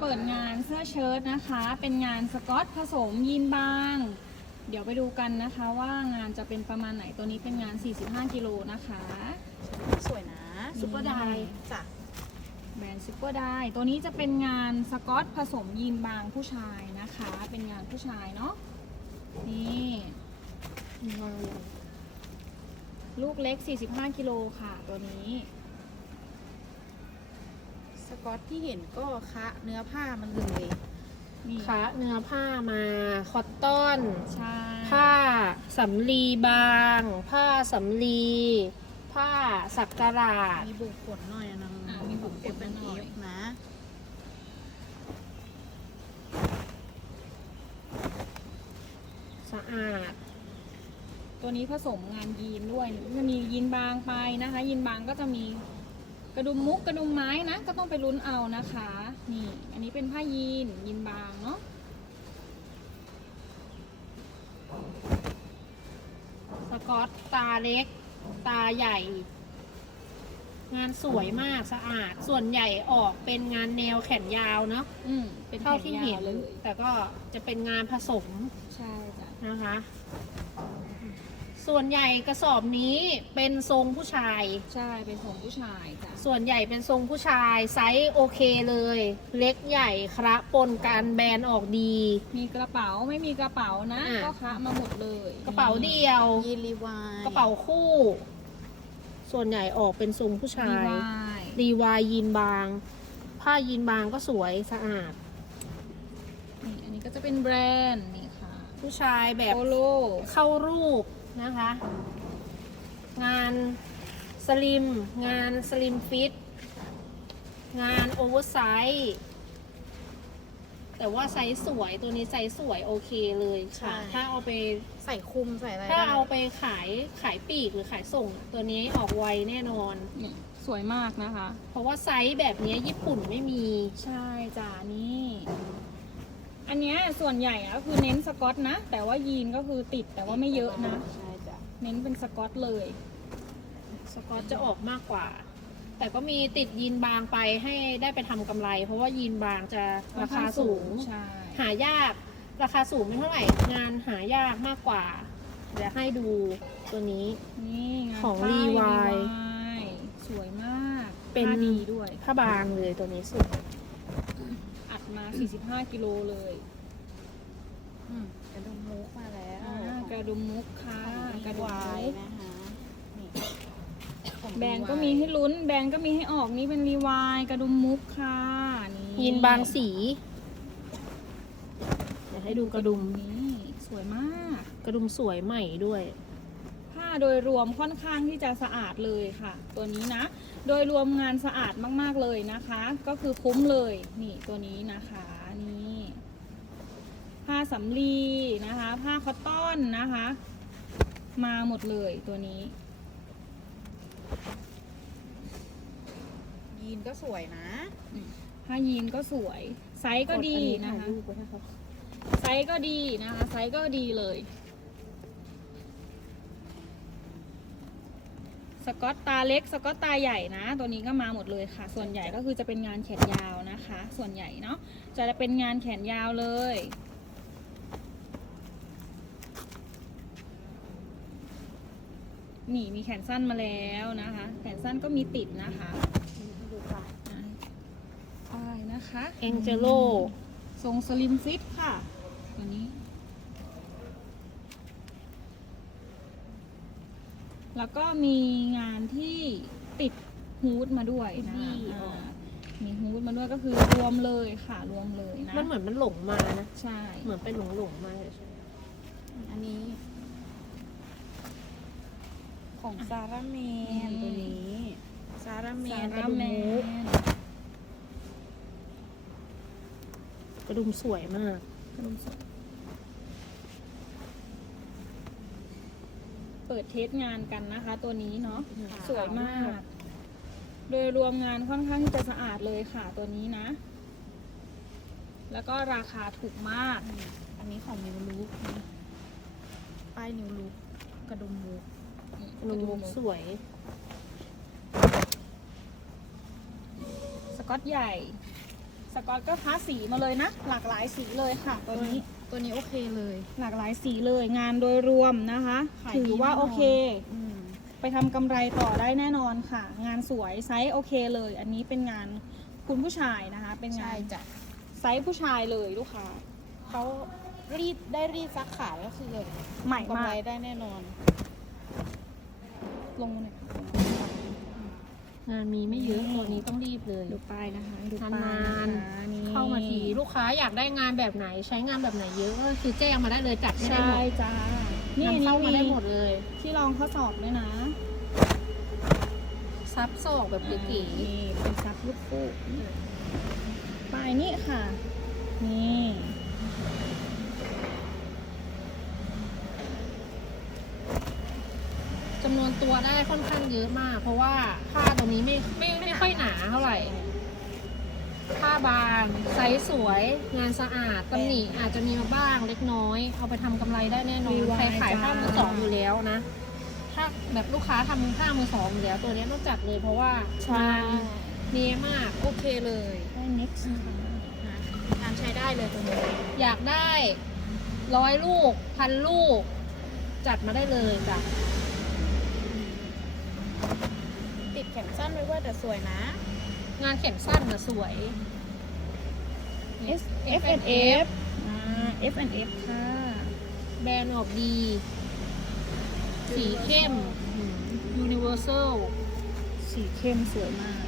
เปิดงานเสื้อเชิ้ตนะคะ เป็นงานสกอตผสมยีนบาง เดี๋ยวไปดูกันนะคะว่างานจะเป็นประมาณไหนตัวนี้เป็นงาน 45 กิโลนะคะ สวยนะซุปเปอร์ไดร์จ้ะแบรนด์ซุปเปอร์ได้ตัวนี้จะเป็นงานสกอตผสมยีนบางผู้ชายนะคะ เป็นงานผู้ชายเนาะนี่ลูกเล็ก 45 กิโลค่ะตัวนี้ส กอตที่เห็นก็คะเนื้อผ้ามันเลยนี่คะเนื้อผ้ามาคอตตอนใช่ผ้าสำลีบาง ผ้าสำลี ผ้าสักการาดมีบุกขนหน่อยนะอะมีบุกเอฟเป็นหเอน่อยฟนะสะอาด ตัวนี้ผสมงานยีนด้วย จะมียีนบางไปนะคะ ยีนบางก็จะมี กระดุมมุกกระดุมไม้นะ ก็ต้องไปลุ้นเอานะคะ นี่ อันนี้เป็นผ้ายีนยีนบางเนาะสกอตตาเล็ก ตาใหญ่ งานสวยมากสะอาด ส่วนใหญ่ออกเป็นงานแนวแขนยาวเนาะอืมเป็นเท่าที่แขเห็ยวนเลยแต่ก็จะเป็นงานผสมใช่จ้ะนะคะ ส่วนใหญ่กระสอบนี้เป็นทรงผู้ชาย ใช่เป็นของผู้ชายจ้ะส่วนใหญ่เป็นทรงผู้ชายไซส์โอเคเลย เล็กใหญ่ครับปนกันแบรนด์ออกดี มีกระเป๋าไม่มีกระเป๋านะ อะ ก็คะมาหมดเลยกระเป๋าเดียว ยีนรีวายกระเป๋าคู่ ส่วนใหญ่ออกเป็นทรงผู้ชาดีย วายรีวายยีนบาง ผ้ายีนบางก็สวยสะอาด นี่อันนี้ก็จะเป็นแบรนด์นี่ค่ะผู้ชายแบบโปโลเข้ารูป นะคะ งานสลิม งานสลิมฟิต งานโอเวอร์ไซส์แต่ว่าไซส์สวยตัวนี้ไซส์สวยโอเคเลยค่ะถ้าเอาไปใส่คุมใส่อะไรถ้าได้เอาไปขายขายปลีกหรือขายส่งตัวนี้ออกไวแน่นอน นี่สวยมากนะคะ เพราะว่าไซส์แบบนี้ญี่ปุ่นไม่มี ใช่จ้ะนี่ อันเนี้ยส่วนใหญ่อะก็คือเน้นสกอตนะ แต่ว่ายีนก็คือติดแต่ว่าไม่เยอะนะ ใช่จ้ะเน้นเป็นสกอตเลย สกอตจะออกมากกว่า แต่ก็มีติดยีนบางไปให้ได้ไปทำกำไร เพราะว่ายีนบางจะราคาสูง ใช่ หายากราคาสูงไม่เท่าไหร่ งานหายากมากกว่า เดี๋ยวให้ดูตัวนี้ นี่งานของป้าย Levi Levi สวยมากเป็น ผ้าดีด้วย ผ้าบางเลยตัวนี้สุดอัด มา 45 กิโลเลยอืมกระดุมมุกมาแล้วอ่ากระดุมมุกค่ะกระดุมวายมุกนะคะนี่ของแบรนด์ก็มีให้ลุ้น แบรนด์ก็มีให้ออกนี่เป็นรีวายกระดุมมุกค่ะนี่ยีนบางสีเดี๋ยวให้ดูกระดุมนี่สวยมาก กระดุมสวยใหม่ด้วยผ้า โดยรวมค่อนข้างที่จะสะอาดเลยค่ะ ตัวนี้นะ โดยรวมงานสะอาดมากๆเลยนะคะ ก็คือคุ้มเลยนี่ตัวนี้นะคะนี่ผ้าสำลีนะคะ ผ้าคอตตอนนะคะ มาหมดเลยตัวนี้ ยีนก็สวยนะ ผ้ายีนก็สวย ไซส์ก็ดีนะคะไซส์ก็ดีนะคะ ไซส์ก็ดีเลย สกอตตาเล็ก สกอตตาใหญ่นะ ตัวนี้ก็มาหมดเลยค่ะ ส่วนใหญ่ก็คือจะเป็นงานแขนยาวนะคะ ส่วนใหญ่เนาะจะเป็นงานแขนยาวเลย นี่มีแขนสั้นมาแล้วนะคะ แขนสั้นก็มีติดนะคะอะป้ายนะคะ เอ็งเจโลทรงสลิมฟิตค่ะตัวนี้ แล้วก็มีงานที่ติดฮูดมาด้วยนะนี่อ่ามีฮูดมาด้วยก็คือรวมเลยค่ะรวมเลยนะมันเหมือนมันหลงมานะ ใช่ เหมือนเป็นหลงหลงๆมาเฉยอันนี้ ของซาร่าแมนตัวนี้ซาร่าแมซานกระร่าดุมแมมุกนๆกระดุมสวยมาก กระดุมสด เปิดเทสงานกันนะคะ ตัวนี้เนาะสวยมาก โดยรวมงานค่อนข้างที่จะสะอาดเลยค่ะตัวนี้นะ แล้วก็ราคาถูกมาก อันนี้ของนิวลุกนะป้ายนิวลุกกระดุมมุกกระดุมสวย สกอตใหญ่ สกอตก็ค้าสีมาเลยนะ หลากหลายสีเลยค่ะตัวนี้ ตัวนี้โอเคเลยหลากหลายสีเลยงานโดยรวมนะคะขายถืดีอว่าแน่นอนโอเคอืมไปทำกำไรต่อได้แน่นอนค่ะ งานสวยไซส์โอเคเลย อันนี้เป็นงานคุณผู้ชายนะคะ เป็นงาใช่นจ้ะไซส์ผู้ชายเลยลูกค้าเขารีดได้รีดซักขายก็คือแบบใหม่กำมาไรกได้แน่นอน ลงมาหน่อยค่ะ งานมีไม่เยอะตัวนี้ต้องรีบเลย ดูป้ายนะคะดูนาป้ายนนะคะนี่เข้ามาทีลูกค้าอยากได้งานแบบไหนใช้งานแบบไหนเยอะก็คือแจ้งมาได้เลยจัดไม่ได้ใช่หมดจ้านี่นำอันเข้านี้มาได้มีหมดเลย ที่รองข้อสอบด้วยนะซับซอกแบบเก๋นี่เป็นซับลูกฟูกป้ายนี่ค่ะ นี่ จำนวนตัวได้ค่อนข้างเยอะมาก เพราะว่าผ้าตัวนี้ไม่ไม่ไม่ค่อยหนาเท่าไหร่ ผ้าบางไซส์สวย งานสะอาดตำหนิอาจจะมีมาบ้างเล็กน้อย เอาไปทำกำไรได้แน่นอนรีวายใครขายจ้าผ้ามือสองอยู่แล้วนะ ถ้าแบบลูกค้าทำผ้ามือสองอยู่แล้วตัวนี้ต้องจัดเลยเพราะว่าใช่งานเนียมากโอเคเลยได้ next นะคะนะงานใช้ได้เลยตัวนี้อยากได้ร้อยลูกพันลูก จัดมาได้เลยจ้ะ ติดแขนสั้นไว้ว่าแต่สวยนะ งานเข็มสั้นนะสวย S F N F อ่า F N F ค่ะ แบรนด์ออกดี สีเข้มอืม Universal สีเข้มสวยมาก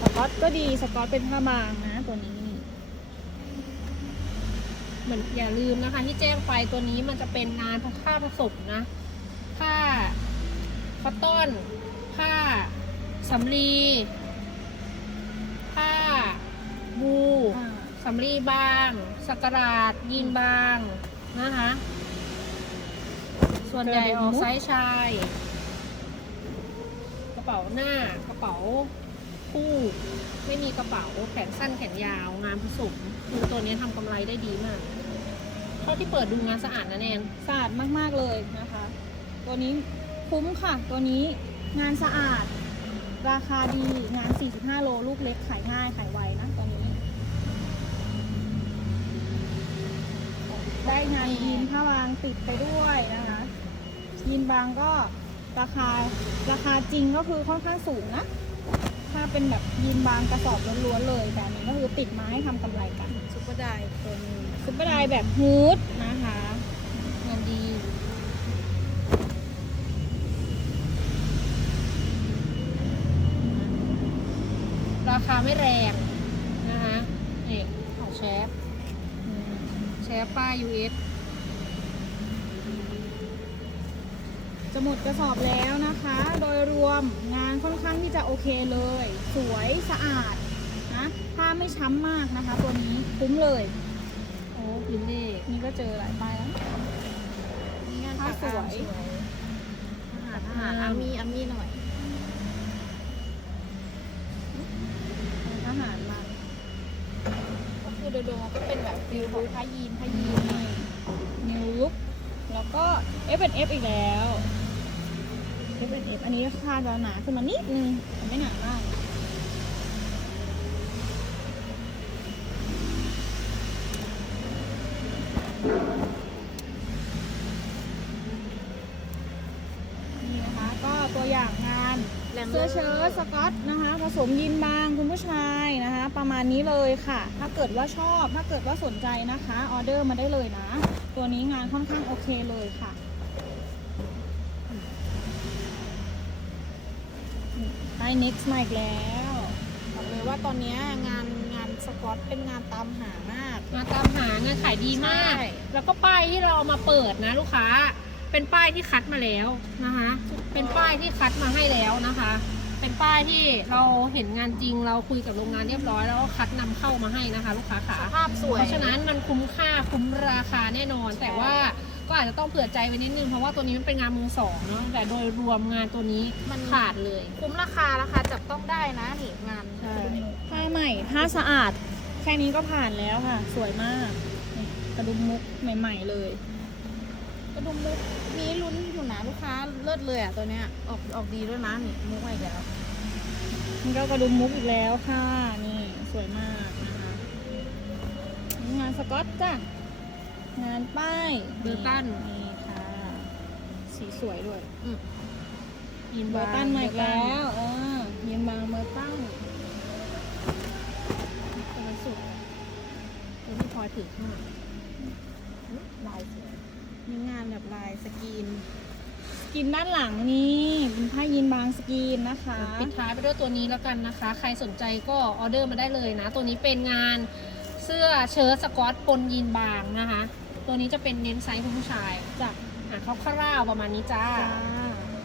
สกอตก็ดีสกอตเป็นผ้าบางนะตัวนี้นี่เหมือนอย่าลืมนะคะที่แจ้งไปตัวนี้มันจะเป็นงานผ้าผสมนะผ้าค อตตอน ผ้าสำลีผ้าบูอ่าสำลีบางสกราดยีนบางนะคะ ส่วนใหญ่ออกไซส์ชาย กระเป๋าหน้ากระเป๋าคู่ไม่มีกระเป๋าแขนสั้นแขนยาวงานผสมคือตัวนี้ทำกำไรได้ดีมากเท่าที่เปิดดูงานสะอาดนะแนนสะอาดมากๆเลยนะคะ ตัวนี้ คุ้มค่ะตัวนี้งานสะอาด ราคาดีงาน 45 โลลูกเล็กขายง่ายขายไวนะตัวนี้ ได้งานยีนผ้าบางติดไปด้วยนะคะยีนบางก็ราคาราคาจริงก็คือค่อนข้างสูงนะ ถ้าเป็นแบบยีนบางกระสอบล้วนๆเลยแต่อันนี้ก็คือติดมาให้ทำกำไรกันซุปเปอร์ไดร์ตัวนี้ซุปเปอร์ไดร์แบบฮูดนะคะงานดี ราคาไม่แรงนะคะนี่ของแชฟแชฟป้าย US จะหมดกระสอบแล้วนะคะ โดยรวมงานค่อนข้างที่จะโอเคเลย สวยสะอาดนะผ้าไม่ช้ำมากนะคะ ตัวนี้คุ้มเลย โอ้พิมพ์เลขนี่ก็เจอหลายป้ายแล้วนี่งานผ้าปากสวยอาหารอาหารอามีอามีหน่อย ทหารมา ก็คือ โดวมก็เป็นแบบฟิลของผ้ายีนผ้ายีนนิวลุกแล้วก็ F N F อีกแล้ว F N F อันนี้ค่าจะหนาขึ้นมานิดนึงแต่ไม่หนามากนี่นะคะ ก็ตัวอย่างงานเสื้อเชิ้ตสกอตนะคะ ผสมยีนบางคุณผู้ชาย ประมาณนี้เลยค่ะ ถ้าเกิดว่าชอบ ถ้าเกิดว่าสนใจนะคะ ออเดอร์มาได้เลยนะ ตัวนี้งานค่อนข้างโอเคเลยค่ะได้ next มาอีกแล้วบอกเลยว่าตอนเนี้ยงานงานสกอตเป็นงานตามหามากงานตามหางานขายดีมาก ใช่ แล้วก็ป้ายที่เราเอามาเปิดนะลูกค้า เป็นป้ายที่คัดมาแล้วนะคะ เป็นป้ายที่คัดมาให้แล้วนะคะ เป็นป้ายที่เราเห็นงานจริงเราคุยกับโรงงานเรียบร้อยแล้วก็คัดนำเข้ามาให้นะคะ ลูกค้าขาสภาพสวยเพราะฉะนั้นมันคุ้มค่าคุ้มราคาแน่นอน แต่ว่าก็อาจจะต้องเผื่อใจไว้นิดนึงเพราะว่าตัวนี้มันเป็นงานมือสองเนาะแต่โดยรวมงานตัวนี้มันขาดเลย คุ้มราคาราคาจับต้องได้นะนี่งานใช่ผ้าใหม่ผ้าสะอาด แค่นี้ก็ผ่านแล้วค่ะ สวยมากนี่กระดุมมุกใหม่ ๆ เลย กระดุมมุก มีลุ้นอยู่นะลูกค้าเลิศเลยอะตัวเนี้ยออกออกดีด้วยนะนี่มุกมาอีกแล้วนี่ก็กระดุมมุกอีกแล้วค่ะ นี่สวยมากนะคะนี่งานสกอตจ้ะงานป้ายเบอร์ตันนี่ค่ะ สีสวยด้วยยินเบอร์ตันมาอีกแล้วเออยินบางเบอร์ตันตัวนั้นสุดตัวที่พลอยถือข้างหลังลายสวย มีงานแบบลายสกรีน สกินด้านหลังนี่เป็นผ้ายีนบางสกรีนนะคะ ปิดท้ายไปด้วยตัวนี้แล้วกันนะคะ ใครสนใจก็ออเดอร์มาได้เลยนะ ตัวนี้เป็นงานเสื้อเชิ้ตสกอตปนยีนบางนะคะ ตัวนี้จะเป็นเน้นไซส์คุณผู้ชายจ้ะอะคร่าวๆประมาณนี้จ้าจ้า